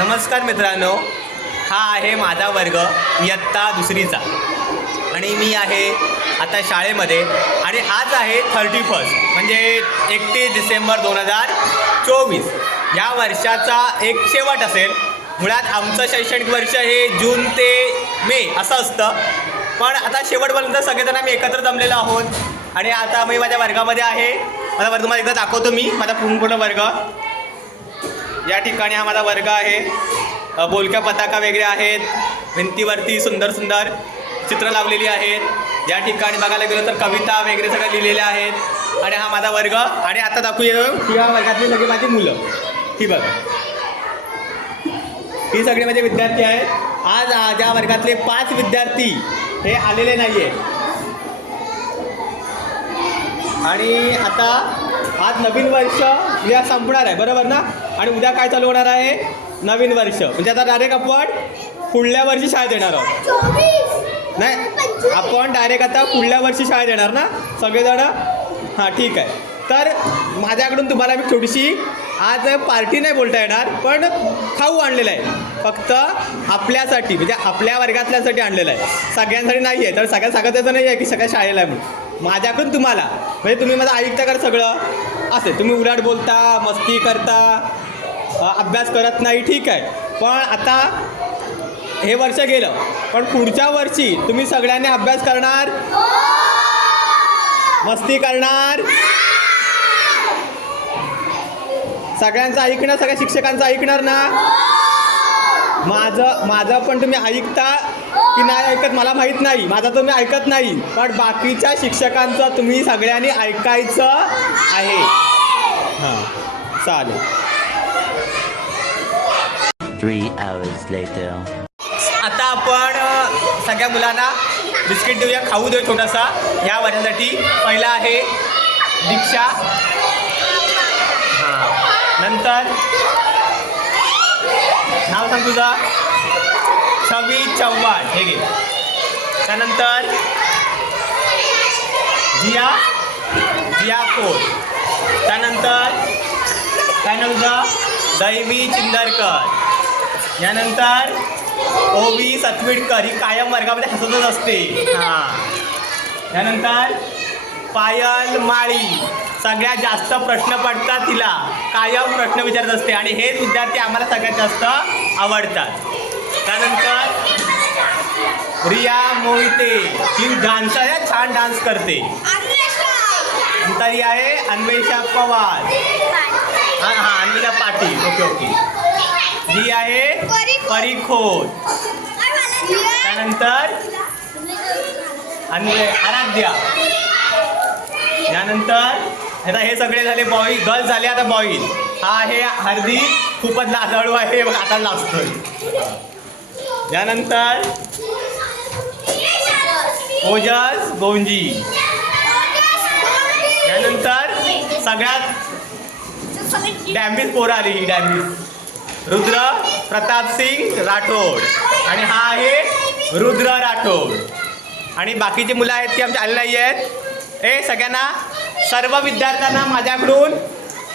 नमस्कार मित्रांनो हा आहे माझा वर्ग इयत्ता दुसरीचा. आणि मी आहे आता शाळेमध्ये आणि आज आहे थर्टी फर्स्ट म्हणजे एकतीस डिसेंबर दोन हजार चोवीस. या वर्षाचा एक शेवट असेल. मुळात आमचं शैक्षणिक वर्ष हे जून ते मे असं असतं. पण आता शेवटपर्यंत सगळेजण आम्ही एकत्र जमलेलो आहोत. आणि आता मी माझ्या वर्गामध्ये आहे. माझा वर्ग तुम्हाला एकदा दाखवतो मी माझा पूर्ण पूर्ण वर्ग. या ठिकाणी हा माझा वर्ग आहे. बोलक्या पताका वगैरे आहेत. भिंतीवरती सुंदर सुंदर चित्र लावलेली आहेत. या ठिकाणी बघायला गेलं तर कविता वगैरे सगळ्या लिहिलेल्या आहेत. आणि हा माझा वर्ग. आणि आता दाखवूया या वर्गातली सगळी माझी मुलं. ही बघा. ही सगळी माझे विद्यार्थी आहेत. आज ज्या वर्गातले पाच विद्यार्थी हे आलेले नाही आहेत आणि आता आज नवीन वर्ष उद्या संपणार आहे बरोबर ना? आणि उद्या काय चालू होणार आहे? नवीन वर्ष. म्हणजे आता डायरेक्ट आपण पुढल्या वर्षी शाळेत येणार आहोत. नाही आपण डायरेक्ट आता पुढल्या वर्षी शाळेत येणार ना? सगळेजण? हां ठीक आहे. तर माझ्याकडून तुम्हाला मी थोडीशी आज पार्टी नाही बोलता येणार पण खाऊ आणलेलं आहे. फक्त आपल्यासाठी म्हणजे आपल्या वर्गातल्यासाठी आणलेलं आहे. सगळ्यांसाठी नाही आहे तर सगळ्या सांगायचं नाही आहे की सगळ्या शाळेला आहे म्हणून. माझ्याकडून तुम्हाला म्हणजे तुम्ही माझं ऐकता कर सगळं. असे तुम्ही उलाट बोलता मस्ती करता अभ्यास करत नाही ठीक आहे. पण आता हे वर्ष गेलं पण पुढच्या वर्षी तुम्ही सगळ्यांनी अभ्यास करणार? मस्ती करणार? सगळ्यांचं ऐकणार सगळ्या शिक्षकांचं ऐकणार ना? माझं माझं पण तुम्ही ऐकता की नाही ऐकत मला माहीत नाही. माझं तुम्ही ऐकत नाही. पण बाकीच्या शिक्षकांचं तुम्ही सगळ्यांनी ऐकायचं आहे. हां. चालेल. Three hours later. आता आपण सगळ्या मुलांना बिस्किट देऊया खाऊ देऊ छोटासा या वर्षासाठी पहिला आहे दीक्षा. हां. नंतर नाव सांग तुझं. छवी चव्हाण. हे घे. त्यानंतर जिया जिया कोट त्यानंतर काय नाव तुझं दैवी चिंदरकर. यानंतर ओवी सतविडकर. ही कायम वर्गामध्ये हसतच असते. हां. यानंतर पायल माळी. सगळ्यात जास्त प्रश्न पडतात तिला. कायम प्रश्न विचारत असते. आणि हेच विद्यार्थी आम्हाला सगळ्यात जास्त आवडतात. त्यानंतर रिया मोहिते ही डान्सर आहे छान डान्स करते. नंतर ही आहे अन्वेषा पवार. हां हां अन्वेषा पाटील. Okay okay. ही आहे परिखोत त्यानंतर अन्वे आराध्या. त्यानंतर आता हे सगळे झाले बॉई गर्ल्स झाले आता बॉईज हा आहे हार्दिक खूपच लाजाळू आहे आता लाजतोय. यानंतर ओजस गोंजी यानंतर सगळ्यात डॅम्बिस पोरं आली ही डॅम्बिस. रुद्र प्रताप सिंग राठोड. आणि हा आहे रुद्र राठोड. आणि बाकीची मुलं आहेत ती आमच्या आले नाही आहेत. ए सगळ्यांना सर्व विद्यार्थ्यांना माझ्याकडून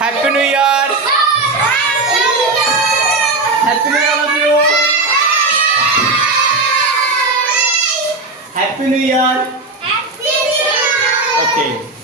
happy new year happy new year happy new year okay